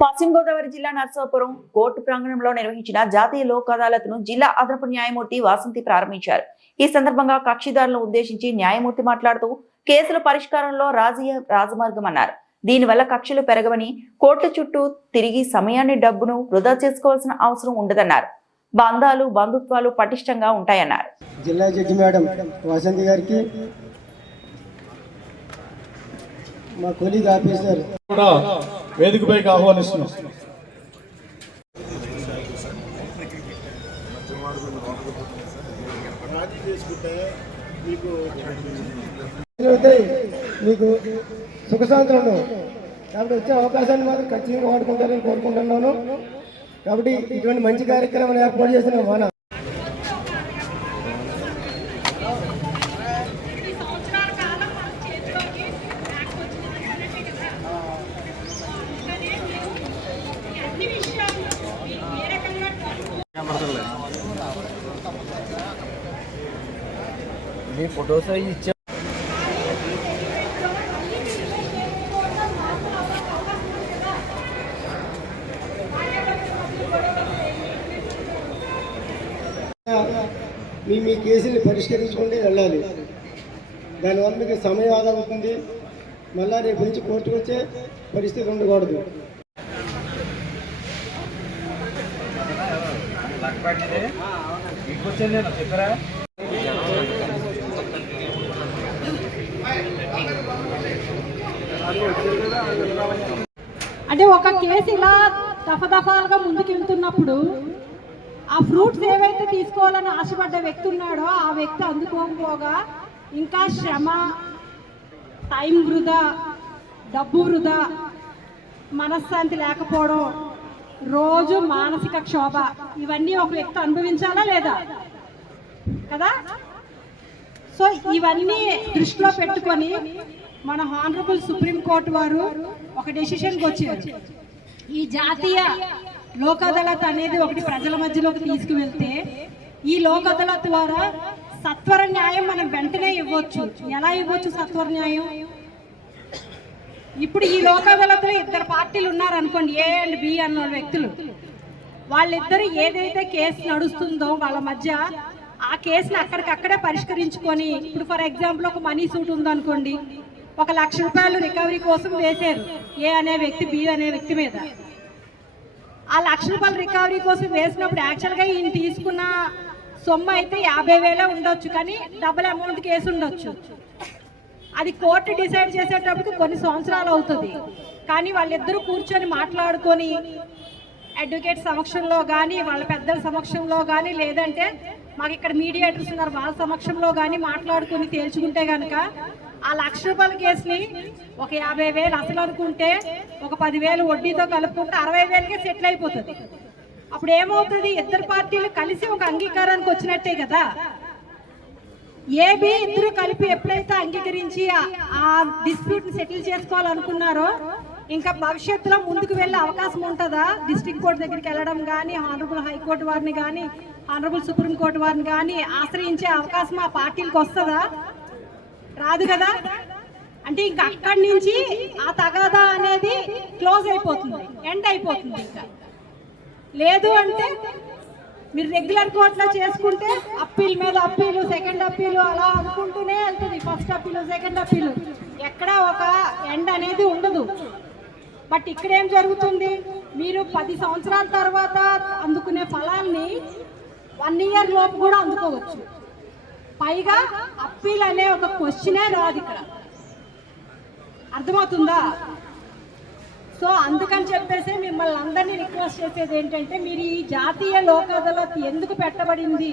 పశ్చిమ గోదావరి జిల్లా నర్సాపురం కోర్టు ప్రాంగణంలో నిర్వహించిన జాతీయ లోక్ అదాలత్ను జిల్లా అదనపు న్యాయమూర్తి వాసంతి ప్రారంభించారు. ఈ సందర్భంగా కక్షిదారులను ఉద్దేశించి న్యాయమూర్తి మాట్లాడుతూ కేసుల పరిష్కారంలో రాజమార్గం అన్నారు. దీనివల్ల కక్షలు పెరగవని, కోర్టు చుట్టూ తిరిగి సమయాన్ని డబ్బును వృధా చేసుకోవాల్సిన అవసరం ఉండదన్నారు. బంధాలు బంధుత్వాలు పటిష్టంగా ఉంటాయన్నారు. జిల్లా జడ్జి మేడం వాసంతి గారికి, మా కొలీగ్ ఆఫీసర్ కూడా వేదికపైకి ఆహ్వానిస్తున్నాం. మీకు సుఖశాంతులను కాబట్టి వచ్చే అవకాశాన్ని మాత్రం ఖచ్చితంగా వాడుకుంటారని కోరుకుంటున్నాను. కాబట్టి ఇటువంటి మంచి కార్యక్రమాలు ఏర్పాటు చేసిన మన फोटोस इच्छा మీ కేసుని పరిష్కరించుకుంటే వెళ్ళాలి. దానివల్ల మీకు సమయం ఆదా అవుతుంది. మళ్ళా రేపు నుంచి కోర్టుకు వచ్చే పరిస్థితి ఉండకూడదు. అంటే ఒక కేసు ఇలా దఫదఫాలుగా ముందుకెళ్తున్నప్పుడు ఆ ఫ్రూట్స్ ఏవైతే తీసుకోవాలని ఆశపడ్డ వ్యక్తి ఉన్నాడో ఆ వ్యక్తి అందుకోకపోగా ఇంకా శ్రమ, టైం వృధా, డబ్బు వృధా, మనశ్శాంతి లేకపోవడం, రోజు మానసిక క్షోభ, ఇవన్నీ ఒక వ్యక్తి అనుభవించాలా లేదా కదా? సో ఇవన్నీ దృష్టిలో పెట్టుకొని మన హానరబుల్ సుప్రీంకోర్టు వారు ఒక డెసిషన్కి వచ్చారు. ఈ జాతీయ లోక్ అదాలత్ అనేది ఒకటి ప్రజల మధ్యలోకి తీసుకువెళ్తే ఈ లోక్ అదాలత్ ద్వారా సత్వర న్యాయం మనం వెంటనే ఇవ్వచ్చు. ఎలా ఇవ్వచ్చు సత్వర న్యాయం? ఇప్పుడు ఈ లోక్ అదాలత్లో ఇద్దరు పార్టీలు ఉన్నారనుకోండి, ఏ అండ్ బి అన్న వ్యక్తులు. వాళ్ళిద్దరు ఏదైతే కేసు నడుస్తుందో వాళ్ళ మధ్య ఆ కేసుని అక్కడికక్కడే పరిష్కరించుకొని, ఇప్పుడు ఫర్ ఎగ్జాంపుల్ ఒక మనీ సూట్ ఉందనుకోండి, 1 లక్ష రూపాయలు రికవరీ కోసం వేశారు ఏ అనే వ్యక్తి బి అనే వ్యక్తి మీద. ఆ 1 లక్ష రూపాయలు రికవరీ కోసం వేసినప్పుడు యాక్చువల్గా ఈయన తీసుకున్న సొమ్ము అయితే 50,000 ఉండొచ్చు, కానీ డబుల్ అమౌంట్ కేసు ఉండొచ్చు. అది కోర్టు డిసైడ్ చేసేటప్పటికి కొన్ని సంవత్సరాలు అవుతుంది. కానీ వాళ్ళిద్దరూ కూర్చొని మాట్లాడుకొని అడ్వకేట్ సమక్షంలో కానీ, వాళ్ళ పెద్దల సమక్షంలో కానీ, లేదంటే మాకు ఇక్కడ మీడియేటర్స్ ఉన్నారు వాళ్ళ సమక్షంలో కానీ మాట్లాడుకొని తేల్చుకుంటే కనుక ఆ 1 లక్ష రూపాయల కేసుని ఒక 50,000 అసలు అనుకుంటే ఒక 10,000 వడ్డీతో కలుపుకుంటే 60,000కే సెటిల్ అయిపోతుంది. అప్పుడు ఏమవుతుంది? ఇద్దరు పార్టీలు కలిసి ఒక అంగీకారానికి వచ్చినట్టే కదా. ఏబి ఇద్దరు కలిపి ఎప్పుడైతే అంగీకరించి ఆ డిస్ప్యూట్ సెటిల్ చేసుకోవాలనుకున్నారో ఇంకా భవిష్యత్తులో ముందుకు వెళ్ళే అవకాశం ఉంటుందా? డిస్ట్రిక్ట్ కోర్టు దగ్గరికి వెళ్ళడం కానీ, హానరబుల్ హైకోర్టు వారిని కానీ, హానరబుల్ సుప్రీంకోర్టు వారిని కానీ ఆశ్రయించే అవకాశం ఆ పార్టీలకు వస్తుందా? రాదు కదా. అంటే ఇంకా అక్కడి నుంచి ఆ తగాదా అనేది క్లోజ్ అయిపోతుంది, ఎండ్ అయిపోతుంది. ఇంకా లేదు అంటే మీరు రెగ్యులర్ కోర్టులో చేసుకుంటే అప్పీల్ మీద అప్పీలు, సెకండ్ అప్పీలు అలా అనుకుంటూనే వెళ్తుంది. ఫస్ట్ అప్పీలు, సెకండ్ అప్పీలు, ఎక్కడా ఒక ఎండ్ అనేది ఉండదు. బట్ ఇక్కడ ఏం జరుగుతుంది? మీరు 10 సంవత్సరాల తర్వాత అందుకునే ఫలాన్ని 1 ఇయర్ లోపు కూడా అందుకోవచ్చు. పైగా అప్పీల్ అనే ఒక క్వశ్చనే రాదు ఇక్కడ. అర్థమవుతుందా? సో అందుకని చెప్పేసి మిమ్మల్ని అందరినీ రిక్వెస్ట్ చేసేది ఏంటంటే, మీరు ఈ జాతీయ లోక్ అదాలత్ ఎందుకు పెట్టబడింది,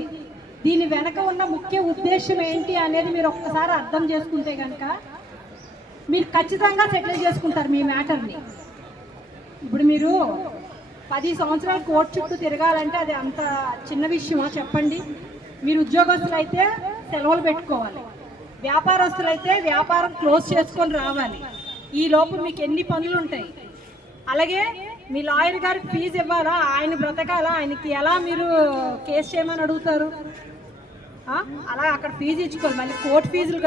దీని వెనక ఉన్న ముఖ్య ఉద్దేశం ఏంటి అనేది మీరు ఒక్కసారి అర్థం చేసుకుంటే కనుక మీరు ఖచ్చితంగా సెటిల్ చేసుకుంటారు మీ మ్యాటర్ని. ఇప్పుడు మీరు 10 సంవత్సరాలు కోర్టు చుట్టూ తిరగాలంటే అది అంత చిన్న విషయమా చెప్పండి? మీరు ఉద్యోగస్తులు అయితే సెలవులు పెట్టుకోవాలి, వ్యాపారస్తులైతే వ్యాపారం క్లోజ్ చేసుకొని రావాలి. ఈ లోపు మీకు ఎన్ని పనులు ఉంటాయి. అలాగే మీ లాయర్ గారికి ఫీజు ఇవ్వాలా, ఆయన బ్రతకాలా, ఆయనకి ఎలా మీరు కేసు చేయమని అడుగుతారు? అలా అక్కడ ఫీజు ఇచ్చుకోవాలి, మళ్ళీ కోర్టు ఫీజులు